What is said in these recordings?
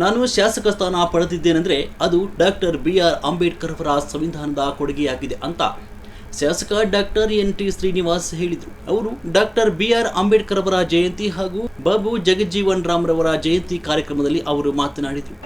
ನಾನು ಶಾಸಕ ಸ್ಥಾನ ಪಡೆದಿದ್ದೇನೆಂದರೆ ಅದು ಡಾಕ್ಟರ್ BR ಅಂಬೇಡ್ಕರ್ ಅವರ ಸಂವಿಧಾನದ ಕೊಡುಗೆಯಾಗಿದೆ ಅಂತ ಶಾಸಕ ಡಾಕ್ಟರ್ NT ಶ್ರೀನಿವಾಸ್ ಹೇಳಿದರು. ಅವರು ಡಾಕ್ಟರ್ BR ಅಂಬೇಡ್ಕರ್ ಅವರ ಜಯಂತಿ ಹಾಗೂ ಬಾಬು ಜಗಜ್ಜೀವನ್ ರಾಮ್ ರವರ ಜಯಂತಿ ಕಾರ್ಯಕ್ರಮದಲ್ಲಿ ಅವರು ಮಾತನಾಡಿದರು.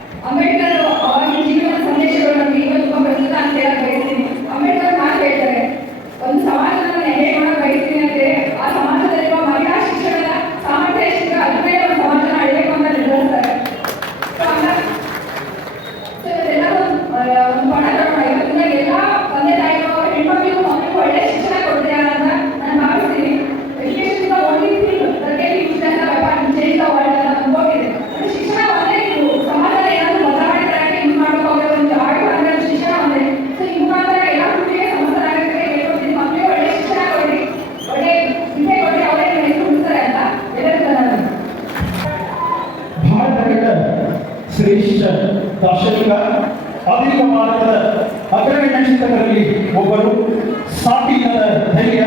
ಶ್ರೇಷ್ಠ ದಾರ್ಶನಿಕ ಆಧುನಿಕ ಭಾರತದ ಅಗ್ರಗಣ್ಯ ಚಿಂತಕರಲ್ಲಿ ಒಬ್ಬರು. ಸಾಟಿಲ್ಲದ ಧೈರ್ಯ,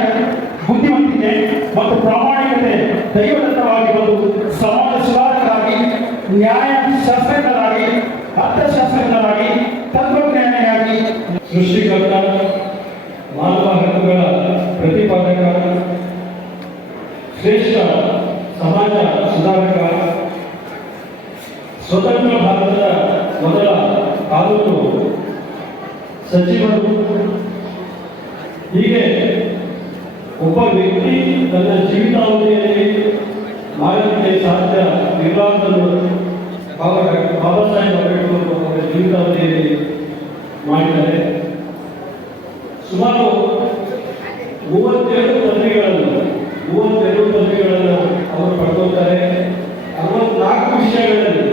ಬುದ್ಧಿವಂತಿಕೆ ಮತ್ತು ಪ್ರಾಮಾಣಿಕತೆ ದೈವದತ್ತವಾಗಿ ಬಂದು ಸಮಾಜ ಸುಧಾರಕರಾಗಿ, ನ್ಯಾಯಶಾಸ್ತ್ರಜ್ಞರಾಗಿ, ಅರ್ಥಶಾಸ್ತ್ರಜ್ಞರಾಗಿ, ತತ್ವಜ್ಞಾನಿಯಾಗಿ, ಸೃಷ್ಟಿಕರ್ತ, ಮಾನವ ಹಕ್ಕುಗಳ ಪ್ರತಿಪಾದಕ, ಶ್ರೇಷ್ಠ ಸಮಾಜ ಸುಧಾರಕ, ಸ್ವತಂತ್ರ ಭಾರತದ ಮೊದಲ ಕಾನೂನು ಸಚಿವರು, ಹೀಗೆ ಒಬ್ಬ ವ್ಯಕ್ತಿ ತನ್ನ ಜೀವಿತಾವಧಿಯಲ್ಲಿ ಮಾಡಲಿಕ್ಕೆ ಸಾಧ್ಯ ಇರಲಾರದನ್ನು ಬಾಬಾ ಸಾಹೇಬ್ ಅಂಬೇಡ್ಕರ್ ಅವರ ಜೀವಿತಾವಧಿಯಲ್ಲಿ ಮಾಡಿದ್ದಾರೆ. ಸುಮಾರು 32 ಪದವಿಗಳನ್ನು ಅವರು ಪಡ್ಕೊಳ್ತಾರೆ. 64 ವಿಷಯಗಳಲ್ಲಿ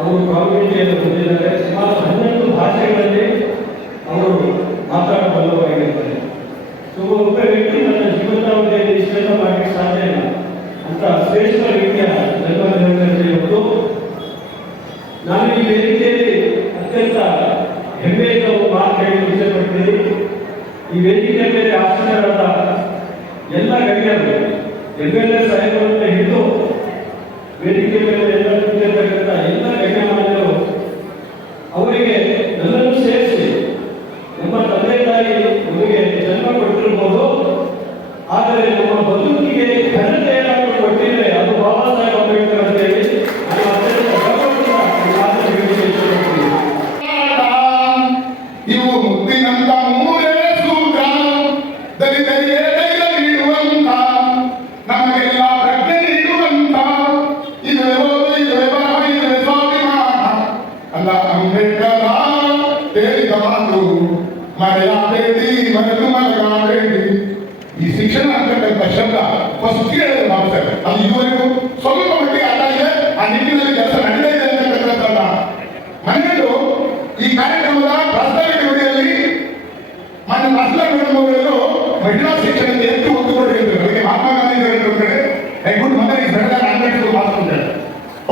ಅವರು ಪ್ರಾವೀಣ್ಯತೆಯನ್ನು ಹೊಂದಿದ್ದಾರೆ. ಸುಮಾರು 12 ಭಾಷೆಗಳಲ್ಲಿ ಅವರು ಮಾತಾಡಬಲ್ಲವಾಗಿರ್ತಾರೆ. ಒಬ್ಬ ವ್ಯಕ್ತಿ ನನ್ನ ಜೀವನಾವಧಿಯಲ್ಲಿ ಇಷ್ಟೆಲ್ಲ ಮಾಡಲಿಕ್ಕೆ ಸಾಧ್ಯ ಇಲ್ಲ ಅಂತ ಶ್ರೇಷ್ಠ ವ್ಯಕ್ತಿಯ ಜನ್ಮದಿನವನ್ನು ನಾನು ಈ ವೇದಿಕೆಯಲ್ಲಿ ಅತ್ಯಂತ ಹೆಮ್ಮೆಯಿಂದ ಮಾತು ಹೇಳಲು ಇಷ್ಟಪಡ್ತೀನಿ. ಈ ವೇದಿಕೆಯ ಮೇಲೆ ಆಸನರಾದ ಎಲ್ಲ ಗಣ್ಯರು, MLA ಸಾಹೇಬರನ್ನ ಹಿಡಿದು ವೇದಿಕೆ ಮೇಲೆ ಎಲ್ಲ ಕೂತಿರ್ತಕ್ಕಂಥ ಎಲ್ಲ ಗಣ್ಯಮಾನ್ಯರು, ಅವರಿಗೆ ನನ್ನನ್ನು ಸೇರಿಸಿ ನಮ್ಮ ತಂದೆ ತಾಯಿ ನಮಗೆ ಜನ್ಮ ಕೊಟ್ಟಿರ್ಬೋದು, ಆದರೆ ನಮ್ಮ ಬದುಕಿಗೆ ಘನತೆಯನ್ನು ಕೊಟ್ಟಿದ್ರೆ ಅದು ಬಾಬಾ ಸಾಹೇಬ್ ಅಂಬೇಡ್ಕರ್ ಅಂತ ಹೇಳಿ ನಾನು ಅತ್ಯಂತ ಗೌರವದಿಂದ ಮಾತನ್ನು ಹೇಳಲಿಕ್ಕೆ ಇಷ್ಟಪಡ್ತೀನಿ. ಇವು ಮುತ್ತಿನಂತ ಮೂರೇ ಸೂತ್ರ ದಲಿತರಿಗೆ ಧೈರ್ಯ ನೀಡುವಂತ, ನಮಗೆಲ್ಲ ಪ್ರಜ್ಞೆ ನೀಡುವಂತ, ಇದುವೇ ಸ್ವಾಭಿಮಾನ ಅಲ್ಲ ಅಂಬೇಡ್ಕರ್ ಹೇಳಿದ ಮಾತು ಮರೆಯಾಬೇಡಿ, ಮರೆತು ಮಲಗಾಬೇಡಿ. ಈ ಶಿಕ್ಷಣ ಅಂತಕ್ಕಂಥ ಶಬ್ದ ಫಸ್ಟ್ ಹೇಳಿದ ಮಾತಾಡ್ತಾರೆ. ಅದು ಇದುವರೆಗೂ ಸ್ವಲ್ಪ ಮಟ್ಟಿಗೆ ಆಗಿದೆ, ಆ ನಿಟ್ಟಿನಲ್ಲಿ ಕೆಲಸ ನಡೀತಾ ಇದೆ ಅಂತಕ್ಕಂಥದ್ದಲ್ಲ. ಮನೆಯಲ್ಲೂ ಈ ಕಾರ್ಯಕ್ರಮದ ಪ್ರಾಸ್ತಾವಿಕ ನುಡಿಯಲ್ಲಿ ಮಾನ್ಯ ರಾಷ್ಟ್ರಪತಿಗಳು ಮಹಿಳಾ ಶಿಕ್ಷಣಕ್ಕೆ ಹೆಚ್ಚು ಒತ್ತು ಕೊಟ್ಟಿದ್ದಾರೆ. ಅದಕ್ಕೆ ಮಹಾತ್ಮ ಗಾಂಧಿ ಕಡೆ ಗುಡ್ ಮದರ್ ಈ ಸರ್ಕಾರ ಅಂಬೇಡ್ಕರ್ ಮಾತುಕೊಂಡಾರೆ.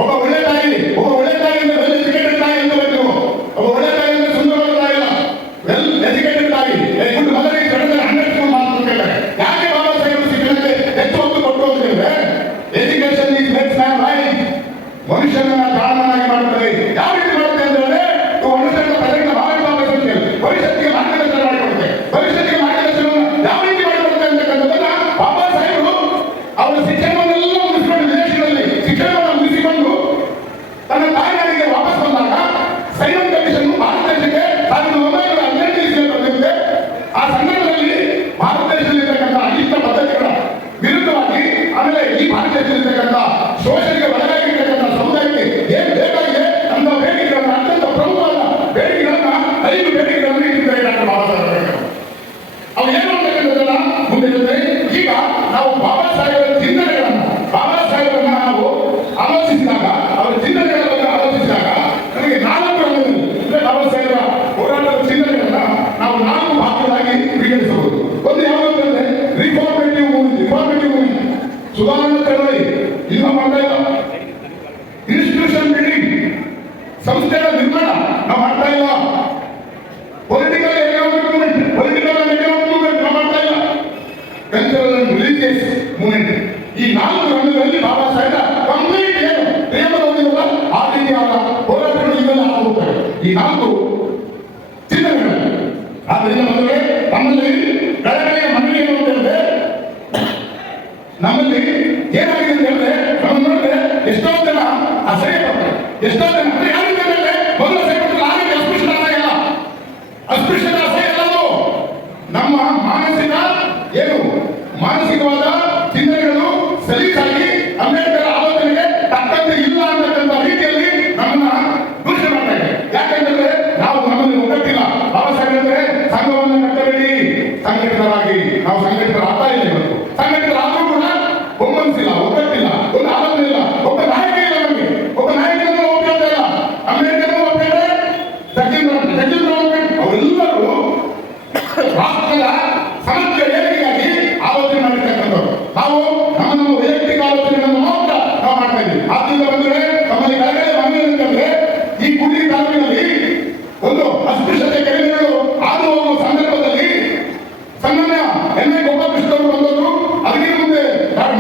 ಒಬ್ಬ ಒಳ್ಳೆ ತಾಯಿ ಅಂದ್ರೆ ವೆಲ್ ಎಜುಕೇಟೆಡ್ ತಾಯಿ ಅಂತ ಬಂದರು. ಒಬ್ಬ ಒಳ್ಳೆ ತಾಯಿ ಅಂದ್ರೆ ಸುಂದರವಾದ ತಾಯಿ ಅಲ್ಲ, ವೆಲ್ ಎಜುಕೇಟೆಡ್ ತಾಯಿ. ಗುಡ್ ಮದರ್ ಈ ಸರ್ಕಾರ ಅಂಬೇಡ್ಕರ್ ಮಾತುಕೊಂಡಾರೆ. ಯಾಕೆ ಬಾಬಾ ಸಾಹೇಬ್ ಶಿಕ್ಷಣಕ್ಕೆ ಹೆಚ್ಚು ಒತ್ತು ಕೊಟ್ಟು ಅಂದ್ರೆ education is makes man right, ಮನುಷ್ಯನನ್ನ ಕಾರಣನಾಗಿ ಮಾಡುತ್ತದೆ. ಯಾವ ರೀತಿ ಮಾಡುತ್ತೆ ಅಂದ್ರೆ ಮನುಷ್ಯನ ಪ್ರಜೆಗಳ ಭವಿಷ್ಯತ್ತಿಗೆ ಮಾರ್ಗದರ್ಶನ ಮಾಡಿಕೊಡುತ್ತೆ. ಭವಿಷ್ಯತ್ತಿಗೆ ಮಾರ್ಗದರ್ಶನವನ್ನು ಯಾವ ರೀತಿ ಮಾಡಿಕೊಡುತ್ತೆ ಅಂತಕ್ಕಂಥದ್ದನ್ನ ಬಾಬಾ ಸಾಹೇಬರು ಅವರ ಶಿಕ್ಷಣವನ್ನೆಲ್ಲ ಮುಗಿಸಿಕೊಂಡು ವಿದೇಶಗಳಲ್ಲಿ ಶಿಕ್ಷಣವನ್ನು ಮುಗಿಸಿಕೊಂಡು ತನ್ನ ತಾಯಿನಾಡಿಗೆ ವಾಪಸ್ ಬಂದಾಗ ಸೈಮನ್ ಕಮಿಷನ್ ಭಾರತ ದೇಶಕ್ಕೆ 1918 ಬಂದಿರುತ್ತೆ. ಆ ಸಂದರ್ಭದಲ್ಲಿ ಭಾರತ ದೇಶದಲ್ಲಿರ್ತಕ್ಕಂಥ ಅಹಿಂದ ಪದ್ಧತಿಗಳ ವಿರುದ್ಧವಾಗಿ, ಆಮೇಲೆ ಈ ಭಾರತ ದೇಶದಲ್ಲಿರ್ತಕ್ಕಂಥ ಶೋಷಣೆಗೆ ಒಳಗಾಗಿರ್ತಕ್ಕಂಥ ಸಮುದಾಯಕ್ಕೆ ಏನ್ ಬೇಕಾಗಿದೆ ಅಂತ ಬೇಡಿಕೆಗಳನ್ನ, ಅತ್ಯಂತ ಪ್ರಮುಖವಾದ ಬೇಡಿಕೆಗಳನ್ನ 5 ಬೇಡಿಕೆಗಳನ್ನು ಇಟ್ಟಿದ್ದಾರೆ ಡಾಕ್ಟರ್ ಬಾಬಾ ಸಾಹೇಬ್ ಅಂಬೇಡ್ಕರ್. ಅವು ಏನು ಅಂತಕ್ಕಂಥದ್ದನ್ನ ಮುಂದೆ ಇರುತ್ತೆ. ಈಗ ನಾವು ಬಾಬಾ ಸಾಹೇಬರ ಚಿಂತನೆಗಳನ್ನ, ಬಾಬಾ ಸಾಹೇಬರನ್ನ ನಾವು ಆಲೋಚಿಸಿದಾಗ, ಅವರ ಚಿಂತನೆಗಳ ಬಗ್ಗೆ ಆಲೋಚಿಸಿದಾಗ ನಮಗೆ 4 ಅಂದ್ರೆ ಬಾಬಾ ಸಾಹೇಬರ ಹೋರಾಟದ ಚಿಂತನೆಗಳನ್ನ ನಾವು 4 ಭಾಗಗಳಾಗಿ ವಿಂಗಡಿಸಬಹುದು. ಒಂದು ಯಾವುದಂದ್ರೆ ರಿಫಾರ್ಮೇಟಿವ್ ಮೂವ್ಮೆಂಟ್, ಸುಧಾರಣಾ ಚಳವಳಿ ಇನ್ನು ಮಾಡ್ತಾ ಇಲ್ಲ. ಇನ್ಸ್ಟಿಟ್ಯೂಷನ್ ಬಿಲ್ಡಿಂಗ್, ಸಂಸ್ಥೆಗಳ ನಿರ್ಮಾಣ ನಾವು ಮಾಡ್ತಾ ಇಲ್ಲ. ಪೊಲಿಟಿಕಲ್ ಎಕನಾಮಿಕ್ ಮೂವ್ಮೆಂಟ್ ನಾವು ಮಾಡ್ತಾ ಇಲ್ಲ. ಕಲ್ಚರಲ್ ಅಂಡ್ ರಿಲಿಜಿಯಸ್ ಮೂವ್ಮೆಂಟ್, ಈ 4 ರಂಗಗಳಲ್ಲಿ ಬಾಬಾ ಸಾಹೇಬ್ ಕಂಪ್ಲೀಟ್ ಏನು ಪ್ರೇಮದ ಆ ರೀತಿಯಾದ ಅದರಿಂದ ಬಂದರೆ ನಮ್ಮಲ್ಲಿ ಬೆಳವಣಿಗೆಯ ಮನವಿ ಏನು ಅಂತ ಹೇಳಿದ್ರೆ, ನಮ್ಮಲ್ಲಿ ಏನಾಗಿದೆ ಅಂತ ಹೇಳಿದ್ರೆ, ನಮ್ಮ ನೋಡಿದ್ರೆ ಎಷ್ಟೋ ಜನ ಅಸಹ್ಯ ಪಡ್ತಾರೆ, ಎಷ್ಟೋ ಜನ ಯಾರಿಗೆ ಹೇಳಿದ್ರೆ ಮೊದಲ ಸೆಕ್ಟರ್ ಆಗಿದೆ ಅಸ್ಪೃಶ್ಯತೆ ಅಸಹ್ಯ ಅಲ್ಲದು ನಮ್ಮ ಮಾನಸಿಕ ಏನು ಮಾನಸಿಕವಾದ ಚಿಂತನೆಗಳು ಸಲೀಸಾಗಿ ಅಂಬೇಡ್ಕರ್ ಆಲೋಚನೆಗೆ ತಕ್ಕಂತೆ ಇಲ್ಲ ಅಂತಕ್ಕಂಥ ರೀತಿಯಲ್ಲಿ ನಮ್ಮನ್ನ ದೂಷಣೆ ಮಾಡ್ತಾ ಇದೆ. ಯಾಕೆಂದ್ರೆ ನಾವು ನಮ್ಮಲ್ಲಿ ಒಗ್ಗಟ್ಟಿಲ್ಲ. ಬಾಬಾ ಸಾಹೇಬ್ ಅಂದ್ರೆ ಸಂಘವನ್ನು ಕಟ್ಟಬೇಡಿ, ಸಂಘಟಿತರಾಗಿ ನಾವು ಸಂಘಟಿತರಾಗ್ತಾ ಇಲ್ಲ. ಇವತ್ತು ಸಂಘಟಿತರಾದ್ರೂ ಕೂಡ ಒಮ್ಮನಸಿಲ್ಲ, ಒಗ್ಗಟ್ಟಿಲ್ಲ, ಒಂದು ಆಲೋಚನೆ ಇಲ್ಲ, ಒಬ್ಬ ನಾಯಕ ಇಲ್ಲ. ನಮಗೆ ಒಬ್ಬ ನಾಯಕನನ್ನು ಒಪ್ಪಿಡ್ತಾ ಇಲ್ಲ. ಅಂಬೇಡ್ಕರ್ ಒಪ್ಪಿದ್ರೆ ಜಗೀಂದ್ರ ಅವರೆಲ್ಲರೂ ರಾಷ್ಟ್ರದ ಸಮಗ್ರ ಏಳಿಗೆಗಾಗಿ ಆಲೋಚನೆ ಮಾಡಿರ್ತಕ್ಕಂಥವ್ರು. ನಾವು ನಮ್ಮ ವೈಯಕ್ತಿಕ ಆಲೋಚನೆಗಳನ್ನು ಮಾತ್ರ ನಾವು ಮಾಡ್ತಾ ಇದ್ದೀವಿ. ಆದ್ದರಿಂದ ಬಂದರೆ ನಮ್ಮಲ್ಲಿ ಕೆಳಗಡೆ ಮನವಿ ಅಂತಂದ್ರೆ ಈ ಗುಡಿ ತಾಲೂಕಿನಲ್ಲಿ ಒಂದು ಅಸ್ಪೃಶ್ಯತೆ ಕಡಿಮೆಗಳು ಆದು ಹೋಗುವ ಸಂದರ್ಭದಲ್ಲಿ ಸನ್ಮಾನ್ಯ ಎನ್ ಎ ಗೋಪಾಲಕೃಷ್ಣ ಅವರು ಬಂದವರು, ಅದಕ್ಕೆ ಮುಂದೆ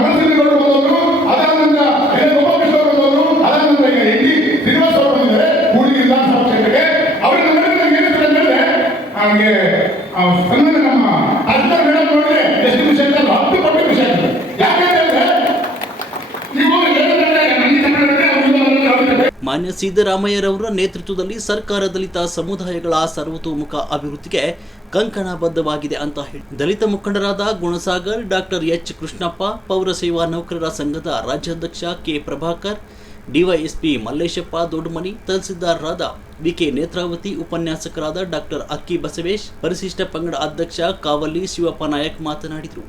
ಮನಸ್ಸಿನವರು ಬಂದವರು, ಅದರ ನಂತರ ಎನ್ ಎ ಗೋಪಾಲಕೃಷ್ಣ ಅವರು ಬಂದವರು, ಅದರ ನಂತರ ಈಗ ಎನ್ ಡಿ ಶ್ರೀನಿವಾಸ್ ಅವರು ಬಂದಿದ್ದಾರೆ ಕೂಡಿ ವಿಧಾನಸಭಾ ಕ್ಷೇತ್ರಕ್ಕೆ. ಅವರಿಗೆ ಏನಿದ್ರೆ ನಮಗೆ ಸನ್ಮಾನ ನಮ್ಮ ಅರ್ಥ ಮೇಡಮ್ ನೋಡಿದ್ರೆ ಎಷ್ಟು ಖುಷಿ ಅಂತ 10 ಪಟ್ಟು ಖುಷಿ ಆಗ್ತದೆ. ಯಾಕಂದ್ರೆ ನೀವು ಮಾನ್ಯ ಸಿದ್ದರಾಮಯ್ಯರವರ ನೇತೃತ್ವದಲ್ಲಿ ಸರ್ಕಾರ ದಲಿತ ಸಮುದಾಯಗಳ ಸರ್ವತೋಮುಖ ಅಭಿವೃದ್ಧಿಗೆ ಕಂಕಣಬದ್ಧವಾಗಿದೆ ಅಂತ ಹೇಳಿ ದಲಿತ ಮುಖಂಡರಾದ ಗುಣಸಾಗರ್, ಡಾಕ್ಟರ್ ಎಚ್ ಕೃಷ್ಣಪ್ಪ, ಪೌರ ಸೇವಾ ನೌಕರರ ಸಂಘದ ರಾಜ್ಯಾಧ್ಯಕ್ಷ ಕೆ ಪ್ರಭಾಕರ್, ಡಿವೈಎಸ್ಪಿ ಮಲ್ಲೇಶಪ್ಪ ದೊಡ್ಡಮನಿ, ತಹಸೀಲ್ದಾರರಾದ ಬಿಕೆ ನೇತ್ರಾವತಿ, ಉಪನ್ಯಾಸಕರಾದ ಡಾಕ್ಟರ್ ಅಕ್ಕಿ ಬಸವೇಶ್, ಪರಿಶಿಷ್ಟ ಪಂಗಡ ಅಧ್ಯಕ್ಷ ಕಾವಲ್ಲಿ ಶಿವಪ್ಪ ನಾಯಕ್ ಮಾತನಾಡಿದರು.